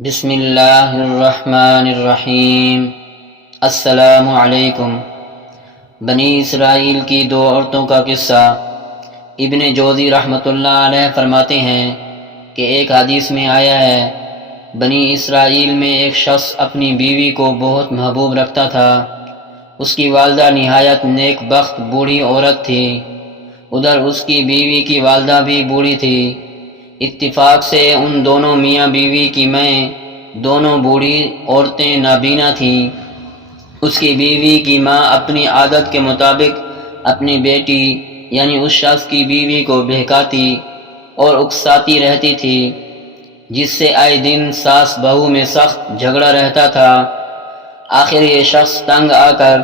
بسم اللہ الرحمن الرحیم۔ السلام علیکم۔ بنی اسرائیل کی دو عورتوں کا قصہ۔ ابن جوزی رحمۃ اللہ علیہ فرماتے ہیں کہ ایک حدیث میں آیا ہے، بنی اسرائیل میں ایک شخص اپنی بیوی کو بہت محبوب رکھتا تھا۔ اس کی والدہ نہایت نیک بخت بوڑھی عورت تھی، ادھر اس کی بیوی کی والدہ بھی بوڑھی تھی۔ اتفاق سے ان دونوں میاں بیوی کی مائیں دونوں بوڑھی عورتیں نابینا تھیں۔ اس کی بیوی کی ماں اپنی عادت کے مطابق اپنی بیٹی یعنی اس شخص کی بیوی کو بہکاتی اور اکساتی رہتی تھی، جس سے آئے دن ساس بہو میں سخت جھگڑا رہتا تھا۔ آخر یہ شخص تنگ آ کر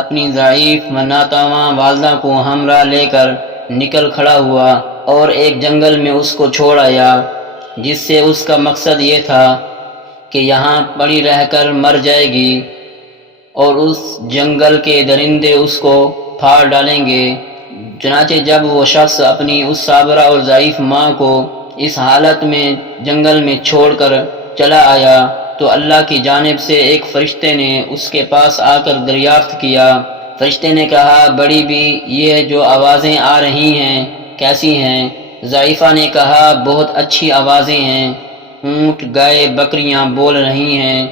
اپنی ضعیف ناتواں والدہ کو ہمراہ لے کر نکل کھڑا ہوا اور ایک جنگل میں اس کو چھوڑ آیا، جس سے اس کا مقصد یہ تھا کہ یہاں پڑی رہ کر مر جائے گی اور اس جنگل کے درندے اس کو پھاڑ ڈالیں گے۔ چنانچہ جب وہ شخص اپنی اس صابرہ اور ضعیف ماں کو اس حالت میں جنگل میں چھوڑ کر چلا آیا تو اللہ کی جانب سے ایک فرشتے نے اس کے پاس آ کر دریافت کیا۔ فرشتے نے کہا، بڑی بھی یہ جو آوازیں آ رہی ہیں کیسی ہیں؟ ضعیفہ نے کہا، بہت اچھی آوازیں ہیں، اونٹ گائے بکریاں بول رہی ہیں۔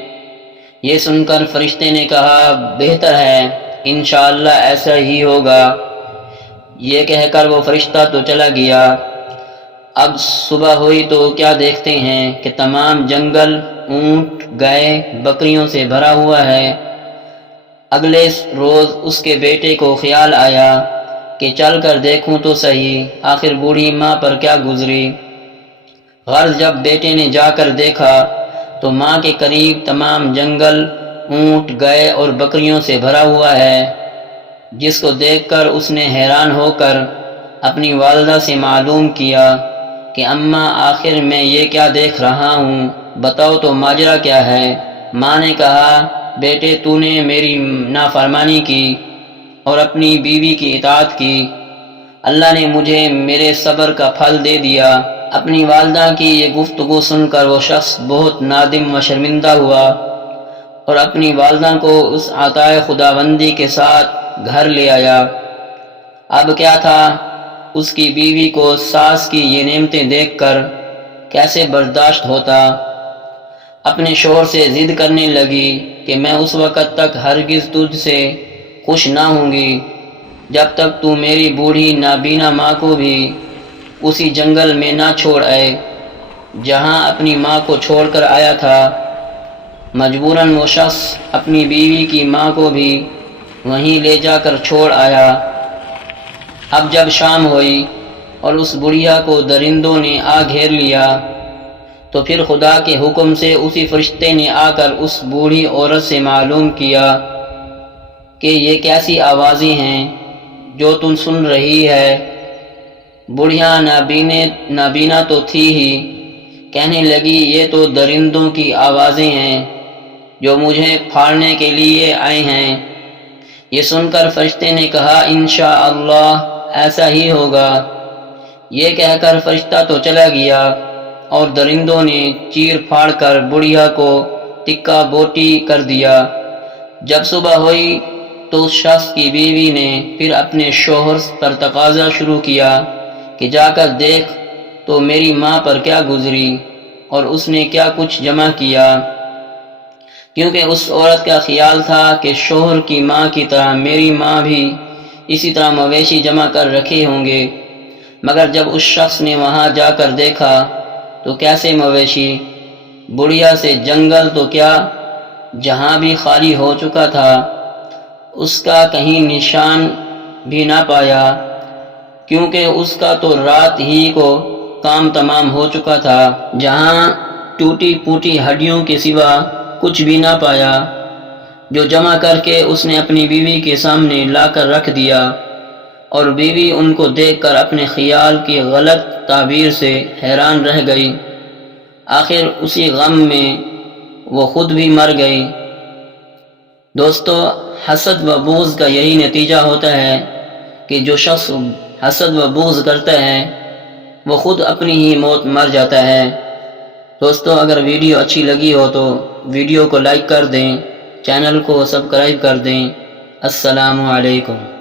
یہ سن کر فرشتے نے کہا، بہتر ہے، انشاءاللہ ایسا ہی ہوگا۔ یہ کہہ کر وہ فرشتہ تو چلا گیا۔ اب صبح ہوئی تو کیا دیکھتے ہیں کہ تمام جنگل اونٹ گائے بکریوں سے بھرا ہوا ہے۔ اگلے روز اس کے بیٹے کو خیال آیا کہ چل کر دیکھوں تو صحیح، آخر بوڑھی ماں پر کیا گزری۔ غرض جب بیٹے نے جا کر دیکھا تو ماں کے قریب تمام جنگل اونٹ گائے اور بکریوں سے بھرا ہوا ہے، جس کو دیکھ کر اس نے حیران ہو کر اپنی والدہ سے معلوم کیا کہ اماں، آخر میں یہ کیا دیکھ رہا ہوں، بتاؤ تو ماجرا کیا ہے؟ ماں نے کہا، بیٹے تو نے میری نافرمانی کی اور اپنی بیوی کی اطاعت کی، اللہ نے مجھے میرے صبر کا پھل دے دیا۔ اپنی والدہ کی یہ گفتگو سن کر وہ شخص بہت نادم و شرمندہ ہوا اور اپنی والدہ کو اس عطائے خداوندی کے ساتھ گھر لے آیا۔ اب کیا تھا، اس کی بیوی کو ساس کی یہ نعمتیں دیکھ کر کیسے برداشت ہوتا۔ اپنے شوہر سے ضد کرنے لگی کہ میں اس وقت تک ہرگز تجھ سے خوش نہ ہوں گی جب تک تو میری بوڑھی نابینا ماں کو بھی اسی جنگل میں نہ چھوڑ آئے جہاں اپنی ماں کو چھوڑ کر آیا تھا۔ مجبوراً وہ شخص اپنی بیوی کی ماں کو بھی وہیں لے جا کر چھوڑ آیا۔ اب جب شام ہوئی اور اس بڑھیا کو درندوں نے آ گھیر لیا تو پھر خدا کے حکم سے اسی فرشتے نے آ کر اس بوڑھی عورت سے معلوم کیا کہ یہ کیسی آوازیں ہیں جو تم سن رہی ہے؟ بڑھیا نابینا تو تھی ہی، کہنے لگی، یہ تو درندوں کی آوازیں ہیں جو مجھے پھاڑنے کے لیے آئے ہیں۔ یہ سن کر فرشتے نے کہا، انشاءاللہ ایسا ہی ہوگا۔ یہ کہہ کر فرشتہ تو چلا گیا اور درندوں نے چیر پھاڑ کر بڑھیا کو ٹکا بوٹی کر دیا۔ جب صبح ہوئی تو اس شخص کی بیوی نے پھر اپنے شوہر پر تقاضا شروع کیا کہ جا کر دیکھ تو میری ماں پر کیا گزری اور اس نے کیا کچھ جمع کیا، کیونکہ اس عورت کا خیال تھا کہ شوہر کی ماں کی طرح میری ماں بھی اسی طرح مویشی جمع کر رکھے ہوں گے۔ مگر جب اس شخص نے وہاں جا کر دیکھا تو کیسے مویشی، بڑھیا سے جنگل تو کیا جہاں بھی خالی ہو چکا تھا، اس کا کہیں نشان بھی نہ پایا، کیونکہ اس کا تو رات ہی کو کام تمام ہو چکا تھا۔ جہاں ٹوٹی پھوٹی ہڈیوں کے سوا کچھ بھی نہ پایا، جو جمع کر کے اس نے اپنی بیوی کے سامنے لا کر رکھ دیا، اور بیوی ان کو دیکھ کر اپنے خیال کی غلط تعبیر سے حیران رہ گئی۔ آخر اسی غم میں وہ خود بھی مر گئی۔ دوستو، حسد و بغض کا یہی نتیجہ ہوتا ہے کہ جو شخص حسد و بغض کرتا ہے وہ خود اپنی ہی موت مر جاتا ہے۔ دوستو اگر ویڈیو اچھی لگی ہو تو ویڈیو کو لائک کر دیں، چینل کو سبسکرائب کر دیں۔ السلام علیکم۔